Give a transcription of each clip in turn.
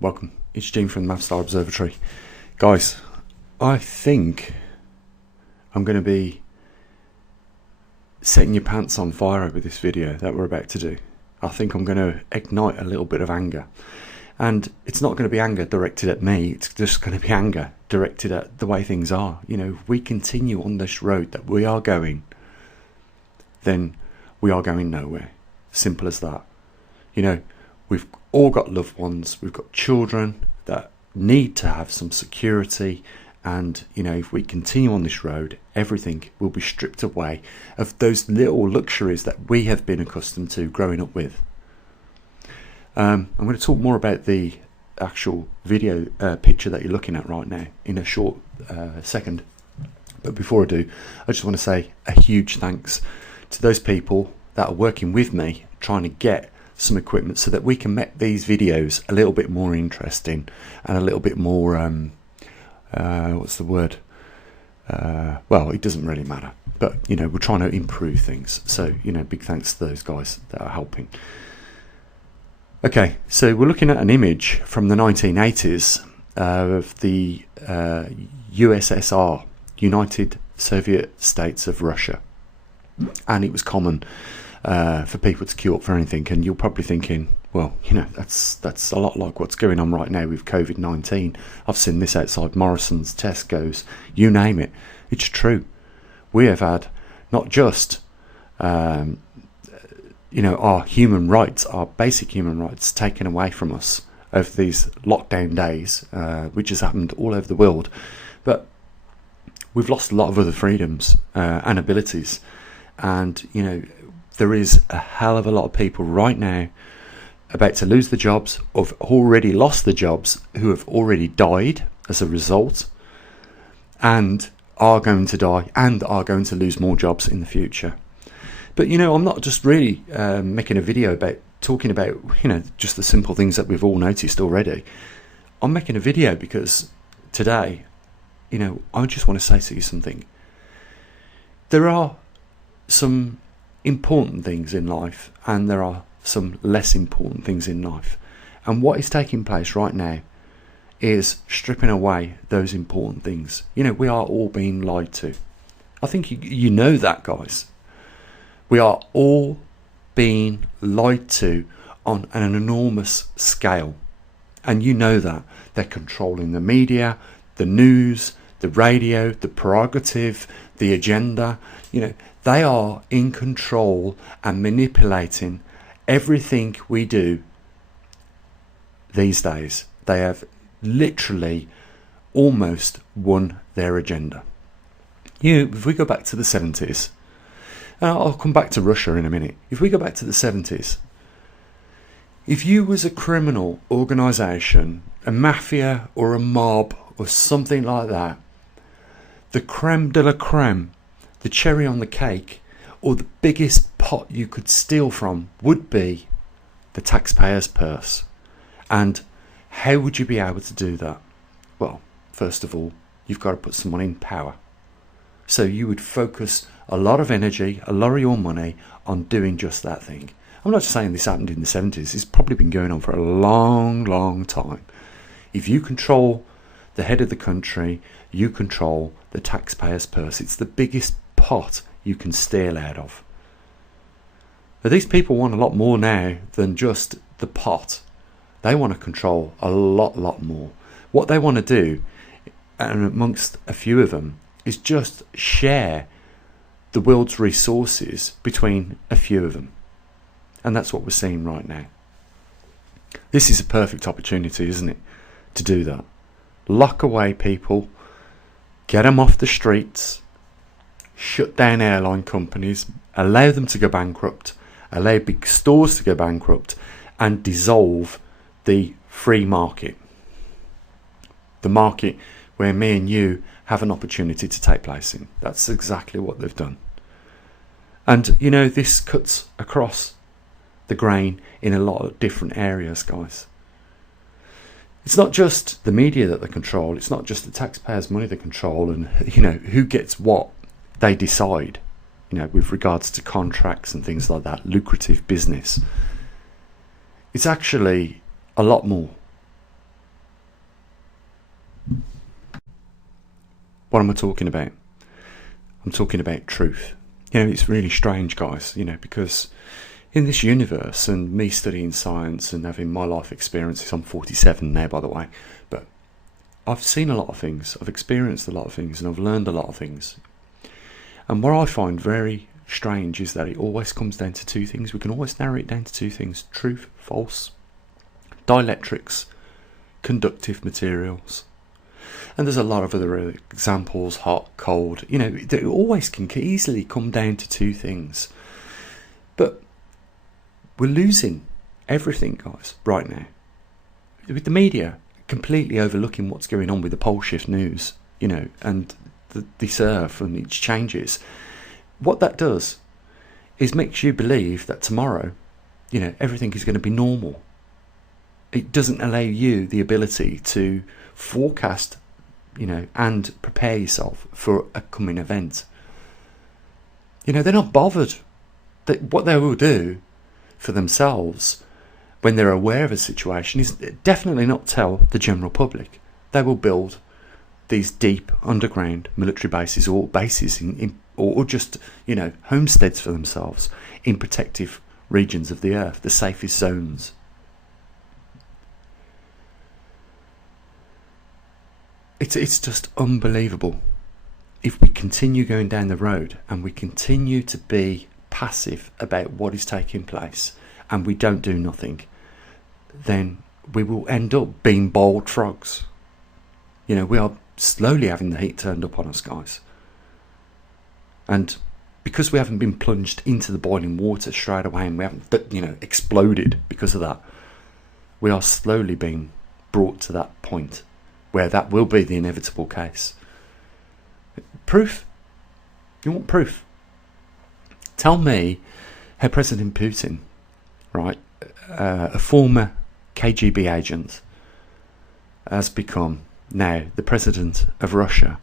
welcome. It's Gene from the Mavstar Observatory. Guys, I think I'm going to be setting your pants on fire over this video that we're about to do. I think I'm going to ignite a little bit of anger. And it's not going to be anger directed at me, it's just going to be anger directed at the way things are. You know, if we continue on this road that we are going, then we are going nowhere. Simple as that. You know, we've all got loved ones, we've got children that need to have some security, and you know, if we continue on this road, everything will be stripped away of those little luxuries that we have been accustomed to growing up with. I'm going to talk more about the actual video picture that you're looking at right now in a short second, but before I do, I just want to say a huge thanks to those people that are working with me trying to get some equipment so that we can make these videos a little bit more interesting and a little bit more what's the word, well, it doesn't really matter, but you know, we're trying to improve things, so you know, big thanks to those guys that are helping. Okay, so we're looking at an image from the 1980s of the USSR, United Soviet States of Russia, and it was common for people to queue up for anything, and you're probably thinking, well, you know, that's a lot like what's going on right now with COVID-19. I've seen this outside Morrison's, Tesco's, you name it. It's true. We have had not just you know, our human rights, our basic human rights taken away from us over these lockdown days, which has happened all over the world, but we've lost a lot of other freedoms and abilities. And you know, there is a hell of a lot of people right now about to lose the jobs, or have already lost the jobs, who have already died as a result, and are going to die and are going to lose more jobs in the future. But you know, I'm not just really making a video about talking about, you know, just the simple things that we've all noticed already. I'm making a video because today, you know, I just want to say to you something. There are some important things in life, and there are some less important things in life. And what is taking place right now is stripping away those important things. You know, we are all being lied to. I think you know that, guys. We are all being lied to on an enormous scale. And you know that. They're controlling the media, the news, the radio, the prerogative, the agenda. You know, they are in control and manipulating everything we do these days. They have literally almost won their agenda. You know, if we go back to the 70s, I'll come back to Russia in a minute. If we go back to the 70s, if you was a criminal organisation, a mafia or a mob or something like that, the creme de la creme, the cherry on the cake, or the biggest pot you could steal from would be the taxpayer's purse. And how would you be able to do that? Well, first of all, you've got to put someone in power. So you would focus a lot of energy, a lot of your money on doing just that thing. I'm not just saying this happened in the 70s. It's probably been going on for a long, long time. If you control the head of the country, you control the taxpayer's purse. It's the biggest pot you can steal out of. But these people want a lot more now than just the pot. They want to control a lot more. What they want to do, and amongst a few of them, is just share the world's resources between a few of them. And that's what we're seeing right now. This is a perfect opportunity, isn't it, to do that. Lock away people, get them off the streets, shut down airline companies, allow them to go bankrupt, allow big stores to go bankrupt, and dissolve the free market. The market where me and you have an opportunity to take place in. That's exactly what they've done. And you know, this cuts across the grain in a lot of different areas, guys. It's not just the media that they control, it's not just the taxpayers' money they control, and you know, who gets what they decide, you know, with regards to contracts and things like that, lucrative business. It's actually a lot more. What am I talking about? I'm talking about truth. It's really strange, guys, because in this universe, and me studying science and having my life experiences, I'm 47 now, by the way, but I've seen a lot of things, I've experienced a lot of things, and I've learned a lot of things. And what I find very strange is that it always comes down to two things. We can always narrow it down to two things: truth, false, dielectrics, conductive materials. And there's a lot of other examples: hot, cold. It always can easily come down to two things. But we're losing everything, guys, right now. With the media completely overlooking what's going on with the pole shift news, and this earth and its changes. What that does is makes you believe that tomorrow, everything is going to be normal. It doesn't allow you the ability to forecast, and prepare yourself for a coming event. They're not bothered. What they will do for themselves when they're aware of a situation is definitely not tell the general public. They will build these deep underground military bases, or bases or just homesteads for themselves in protective regions of the earth, the safest zones. It's just unbelievable. If we continue going down the road and we continue to be passive about what is taking place and we don't do nothing, then we will end up being boiled frogs. We are slowly having the heat turned up on us, guys. And because we haven't been plunged into the boiling water straight away, and we haven't, exploded because of that, we are slowly being brought to that point where that will be the inevitable case. Proof? You want proof? Tell me how President Putin, right, a former KGB agent, has become now the president of Russia,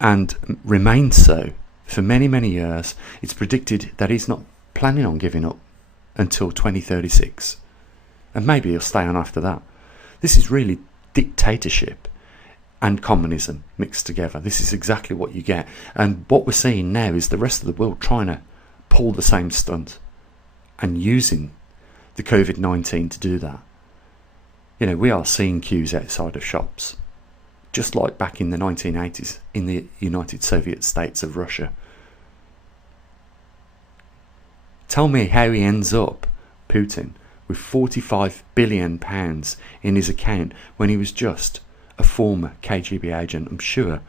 and remains so for many, many years. It's predicted that he's not planning on giving up until 2036, and maybe he'll stay on after that. This is really dictatorship and communism mixed together. This is exactly what you get, and what we're seeing now is the rest of the world trying to pull the same stunt and using the COVID-19 to do that. We are seeing queues outside of shops, just like back in the 1980s in the United Soviet States of Russia. Tell me how he ends up, Putin, with £45 billion in his account when he was just a former KGB agent. I'm sure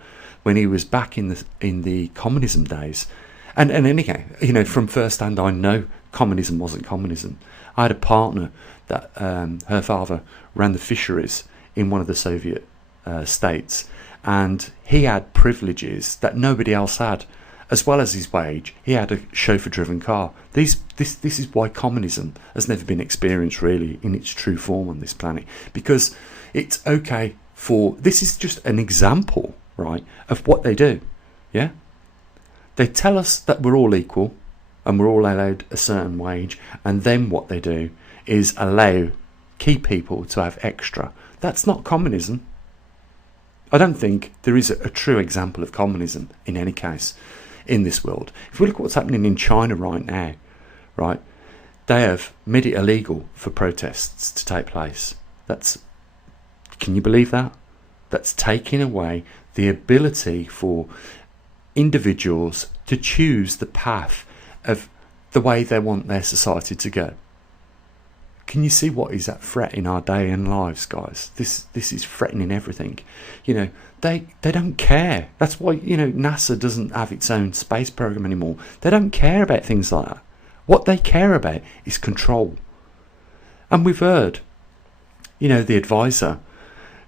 when he was back in the communism days. And anyhow, from first hand, I know communism wasn't communism. I had a partner that her father ran the fisheries in one of the Soviet states, and he had privileges that nobody else had. As well as his wage, he had a chauffeur-driven car. This is why communism has never been experienced really in its true form on this planet, because it's okay for, this is just an example, right, of what they do. Yeah, they tell us that we're all equal and we're all allowed a certain wage, and then what they do is allow key people to have extra. That's not communism. I don't think there is a true example of communism in any case in this world. If we look at what's happening in China right now, right, they have made it illegal for protests to take place. Can you believe that? That's taking away the ability for individuals to choose the path of the way they want their society to go. Can you see what is at threat in our day and lives, guys? This is threatening everything. They don't care. That's why, NASA doesn't have its own space program anymore. They don't care about things like that. What they care about is control. And we've heard, the advisor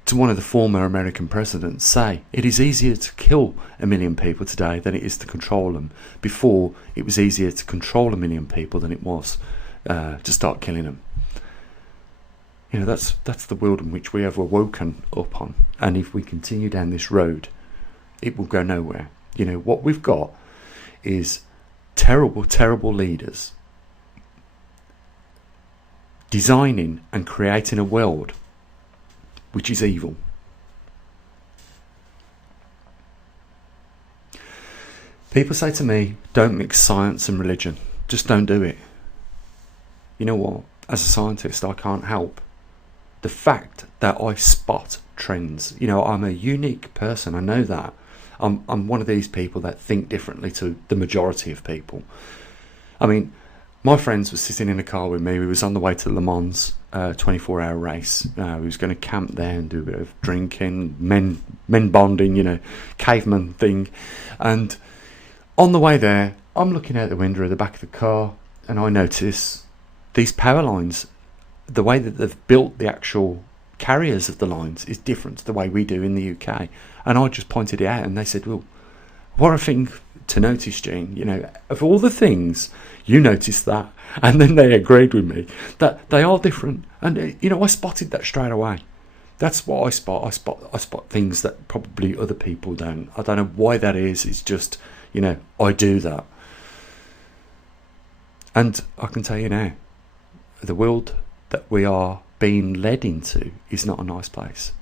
to one of the former American presidents say it is easier to kill 1 million people today than it is to control them. Before, it was easier to control 1 million people than it was to start killing them. That's the world in which we have woken up on. And if we continue down this road, it will go nowhere. What we've got is terrible, terrible leaders designing and creating a world which is evil. People say to me, don't mix science and religion. Just don't do it. You know what? As a scientist, I can't help the fact that I spot trends. You know, I'm a unique person. I know that. I'm one of these people that think differently to the majority of people. I mean, my friends were sitting in a car with me. We was on the way to Le Mans, 24-hour race. We was going to camp there and do a bit of drinking, men bonding, you know, caveman thing. And on the way there, I'm looking out the window of the back of the car, and I notice these power lines, the way that they've built the actual carriers of the lines is different to the way we do in the UK. And I just pointed it out, and they said, well, what a thing to notice, Gene. You know, of all the things, you noticed that. And then they agreed with me that they are different. And, you know, I spotted that straight away. That's what I spot. I spot things that probably other people don't. I don't know why that is. It's just, you know, I do that. And I can tell you now, the world that we are being led into is not a nice place.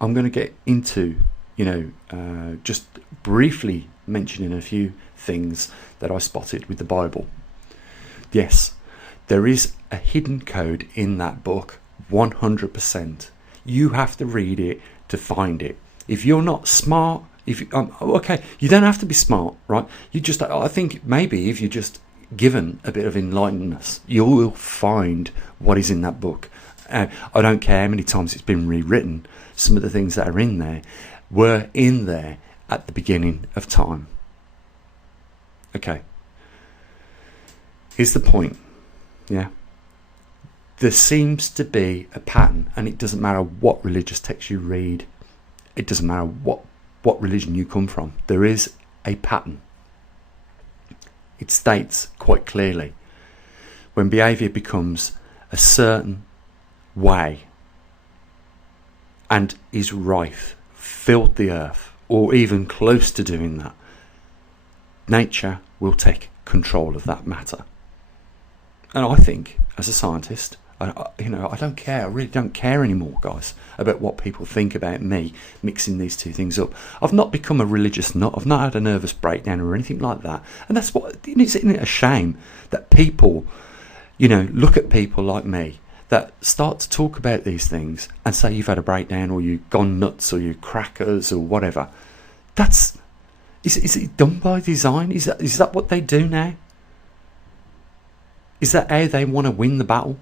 I'm going to get into, you know, just briefly mentioning a few things that I spotted with the Bible. Yes, there is a hidden code in that book, 100%. You have to read it to find it. If you're not smart, okay, you don't have to be smart, right? I think maybe if you're just given a bit of enlightenment, you will find what is in that book. I don't care how many times it's been rewritten. Some of the things that are in there were in there at the beginning of time. Okay. Here's the point. Yeah. There seems to be a pattern, and it doesn't matter what religious text you read. It doesn't matter what religion you come from. There is a pattern. It states quite clearly when behaviour becomes a certain way and is rife, filled the earth, or even close to doing that, nature will take control of that matter. And I think, as a scientist, I don't care. I really don't care anymore, guys, about what people think about me mixing these two things up. I've not become a religious nut. I've not had a nervous breakdown or anything like that. And that's what, isn't it a shame that people, you know, look at people like me that start to talk about these things and say you've had a breakdown or you've gone nuts or you're crackers or whatever. Is it done by design? Is that what they do now? Is that how they want to win the battle?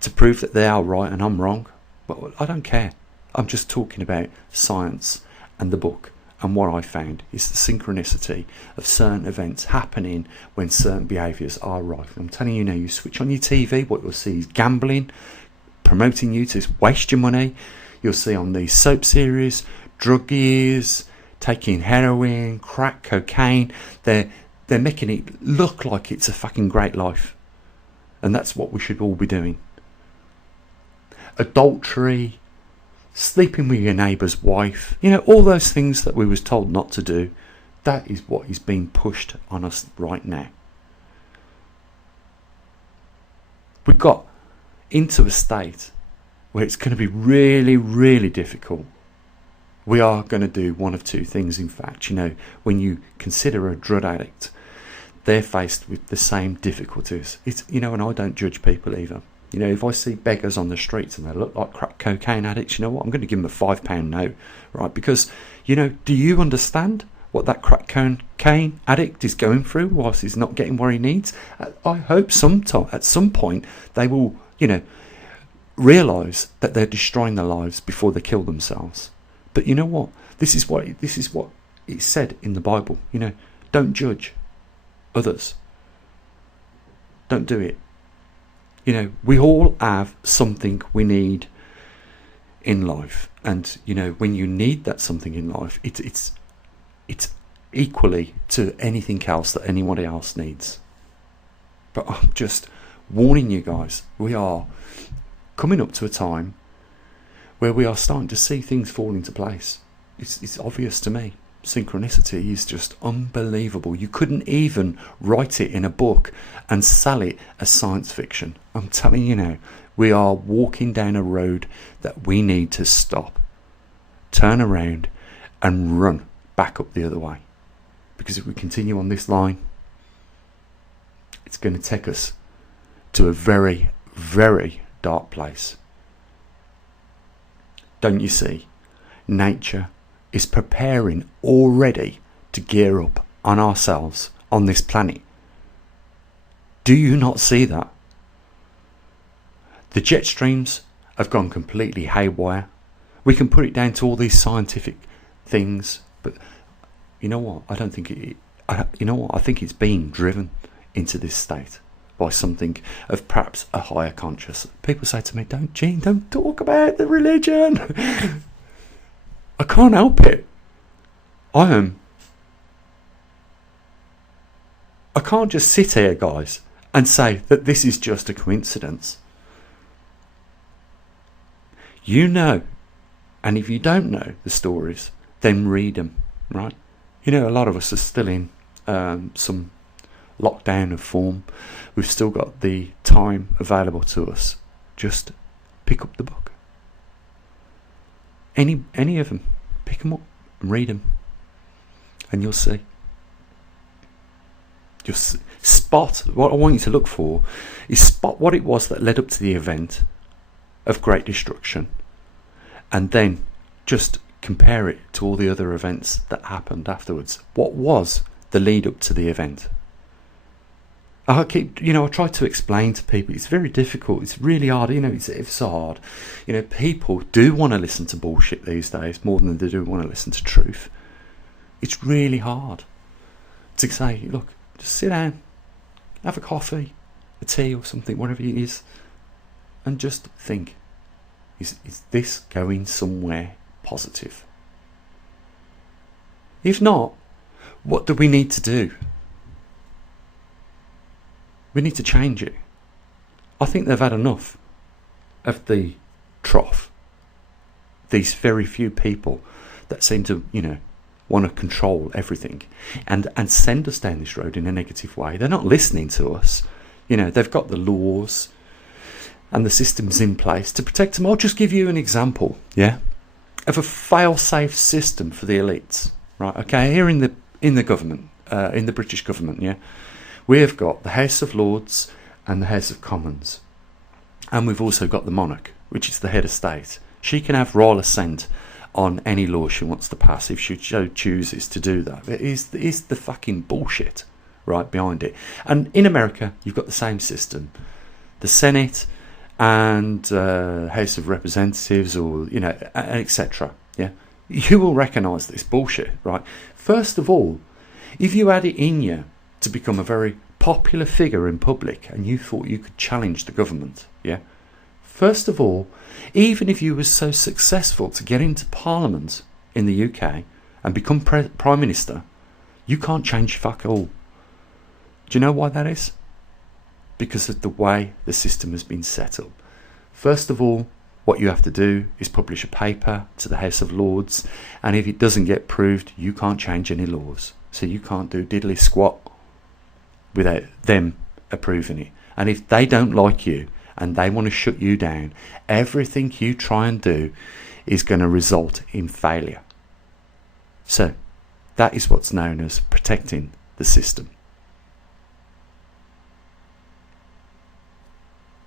To prove that they are right and I'm wrong? But I don't care. I'm just talking about science and the book. And what I found is the synchronicity of certain events happening when certain behaviours are rife. I'm telling you now, you switch on your TV, what you'll see is gambling, promoting you to waste your money. You'll see on these soap series, druggies, taking heroin, crack, cocaine. They're making it look like it's a fucking great life. And that's what we should all be doing. Adultery, sleeping with your neighbour's wife, you know, all those things that we was told not to do, that is what is being pushed on us right now. We've got into a state where it's going to be really, really difficult. We are going to do one of two things, in fact. You know, when you consider a drug addict, they're faced with the same difficulties. It's, you know, and I don't judge people either. You know, if I see beggars on the streets and they look like crack cocaine addicts, you know what? I'm going to give them a £5 note, right? Because, you know, do you understand what that crack cocaine addict is going through whilst he's not getting what he needs? I hope at some point they will, you know, realise that they're destroying their lives before they kill themselves. But you know what? This is what it said in the Bible. You know, don't judge others. Don't do it. You know, we all have something we need in life, and you know, when you need that something in life, it's equally to anything else that anybody else needs. But I'm just warning you guys, we are coming up to a time where we are starting to see things fall into place. It's obvious to me. Synchronicity is just unbelievable. You couldn't even write it in a book and sell it as science fiction. I'm telling you now, we are walking down a road that we need to stop, turn around and run back up the other way. Because if we continue on this line, it's going to take us to a very, very dark place. Don't you see? Nature is preparing already to gear up on ourselves on this planet. Do you not see that? The jet streams have gone completely haywire. We can put it down to all these scientific things, but you know what? I don't think I think it's being driven into this state by something of perhaps a higher conscious. People say to me, don't talk about the religion. I can't help it. I can't just sit here, guys, and say that this is just a coincidence. You know, and if you don't know the stories, then read them, right? You know, a lot of us are still in some lockdown of form. We've still got the time available to us. Just pick up the book. Any of them, pick them up and read them, and you'll see. Just spot what I want you to look for is spot what it was that led up to the event of great destruction, and then just compare it to all the other events that happened afterwards. What was the lead up to the event? I try to explain to people. It's very difficult. It's really hard. It's hard. People do want to listen to bullshit these days more than they do want to listen to truth. It's really hard to say, look, just sit down, have a coffee, a tea or something, whatever it is, and just think, is this going somewhere positive? If not, what do we need to do? We need to change it. I think they've had enough of the trough. These very few people that seem to, want to control everything and send us down this road in a negative way. They're not listening to us. They've got the laws and the systems in place to protect them. I'll just give you an example, of a fail-safe system for the elites, right? Okay, here in the government, in the British government, we have got the House of Lords and the House of Commons, and we've also got the monarch, which is the head of state. She can have royal assent on any law she wants to pass if she chooses to do that. It is the fucking bullshit right behind it. And in America, you've got the same system. The Senate and House of Representatives, or etc. You will recognise this bullshit, right? First of all, if you had it in you to become a very popular figure in public and you thought you could challenge the government, first of all, even if you were so successful to get into Parliament in the UK and become Prime Minister, you can't change fuck all. Do you know why that is? Because of the way the system has been set up. First of all, what you have to do is publish a paper to the House of Lords, and if it doesn't get approved, you can't change any laws. So you can't do diddly squat without them approving it. And if they don't like you and they want to shut you down, everything you try and do is going to result in failure. So that is what's known as protecting the system.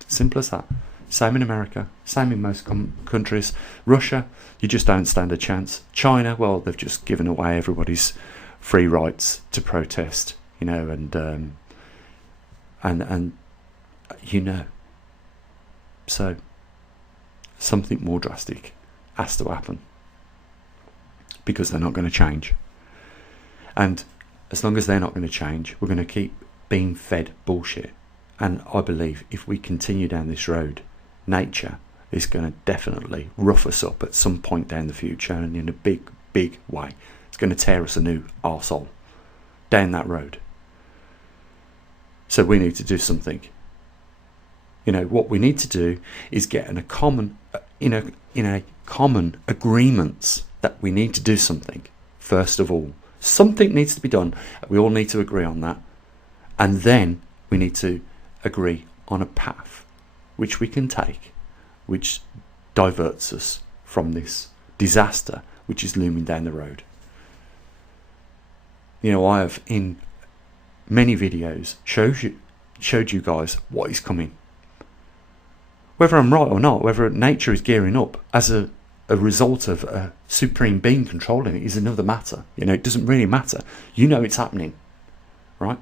Simple as that. Same in America, same in most countries. Russia, you just don't stand a chance. China, well, they've just given away everybody's free rights to protest, and so something more drastic has to happen, because they're not going to change. And as long as they're not going to change, we're going to keep being fed bullshit. And I believe if we continue down this road, nature is going to definitely rough us up at some point down the future, and in a big, big way. It's going to tear us a new arsehole down that road. So we need to do something. What we need to do is get in a common agreements that we need to do something. First of all, something needs to be done. We all need to agree on that, and then we need to agree on a path which we can take, which diverts us from this disaster which is looming down the road. You know, I have in many videos showed you guys what is coming. Whether I'm right or not, whether nature is gearing up as a result of a supreme being controlling it is another matter. You know, it doesn't really matter. You know it's happening, right?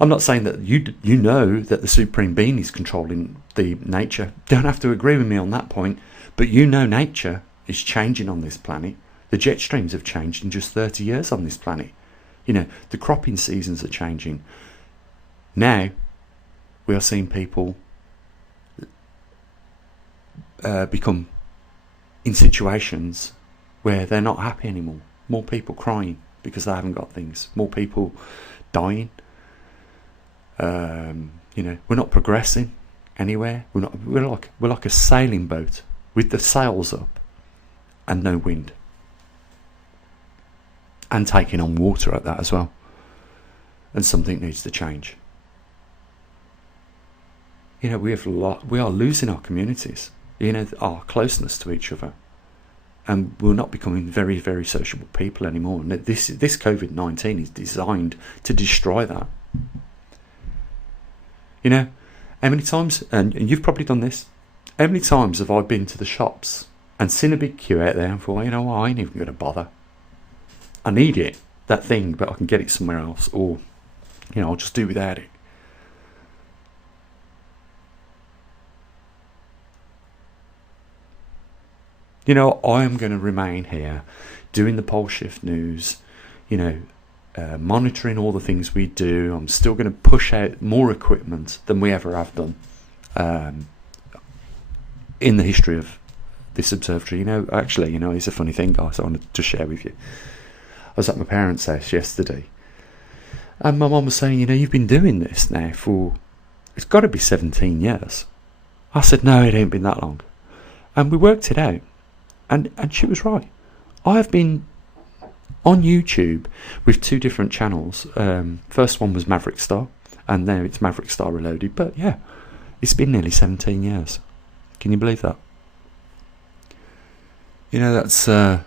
I'm not saying that you know that the supreme being is controlling the nature. Don't have to agree with me on that point, but you know nature is changing on this planet. The jet streams have changed in just 30 years on this planet. You know, the cropping seasons are changing. Now we are seeing people become in situations where they're not happy anymore. More people crying because they haven't got things. More people dying. You know, we're not progressing anywhere. We're like a sailing boat with the sails up and no wind, and taking on water at that as well. And something needs to change. You know, we are losing our communities. You know, our closeness to each other, and we're not becoming very, very sociable people anymore. And this COVID-19 is designed to destroy that. You know, how many times, and you've probably done this, how many times have I been to the shops and seen a big queue out there and thought, you know what, I ain't even going to bother. I need it, that thing, but I can get it somewhere else, or, you know, I'll just do without it. You know, I am going to remain here doing the Pole Shift News, you know, monitoring all the things we do. I'm still going to push out more equipment than we ever have done in the history of this observatory. You know, actually, you know, it's a funny thing, guys, I wanted to share with you. I was at my parents' house yesterday, and my mum was saying, you know, you've been doing this now for, it's got to be 17 years. I said, no, it ain't been that long. And we worked it out. And she was right. I have been on YouTube with 2 different channels. First one was Maverick Star, and now it's Maverick Star Reloaded. But yeah, it's been nearly 17 years. Can you believe that? You know, that's a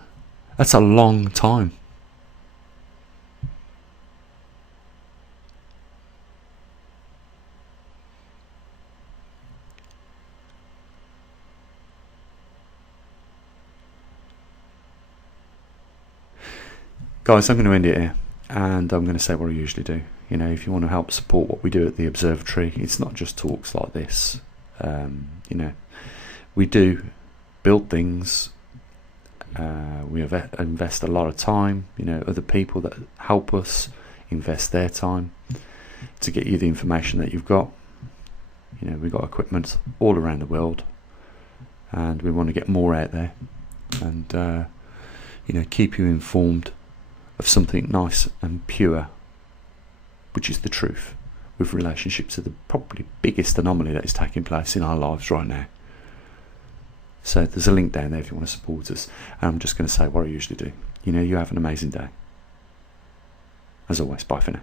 long time. Guys, I'm going to end it here, and I'm going to say what I usually do. You know, if you want to help support what we do at the observatory, it's not just talks like this. You know, we do build things. We invest a lot of time. You know, other people that help us invest their time to get you the information that you've got. You know, we've got equipment all around the world, and we want to get more out there, and you know, keep you informed of something nice and pure, which is the truth, with relationships to the probably biggest anomaly that is taking place in our lives right now. So there's a link down there if you want to support us. And I'm just going to say what I usually do. You know, you have an amazing day. As always, bye for now.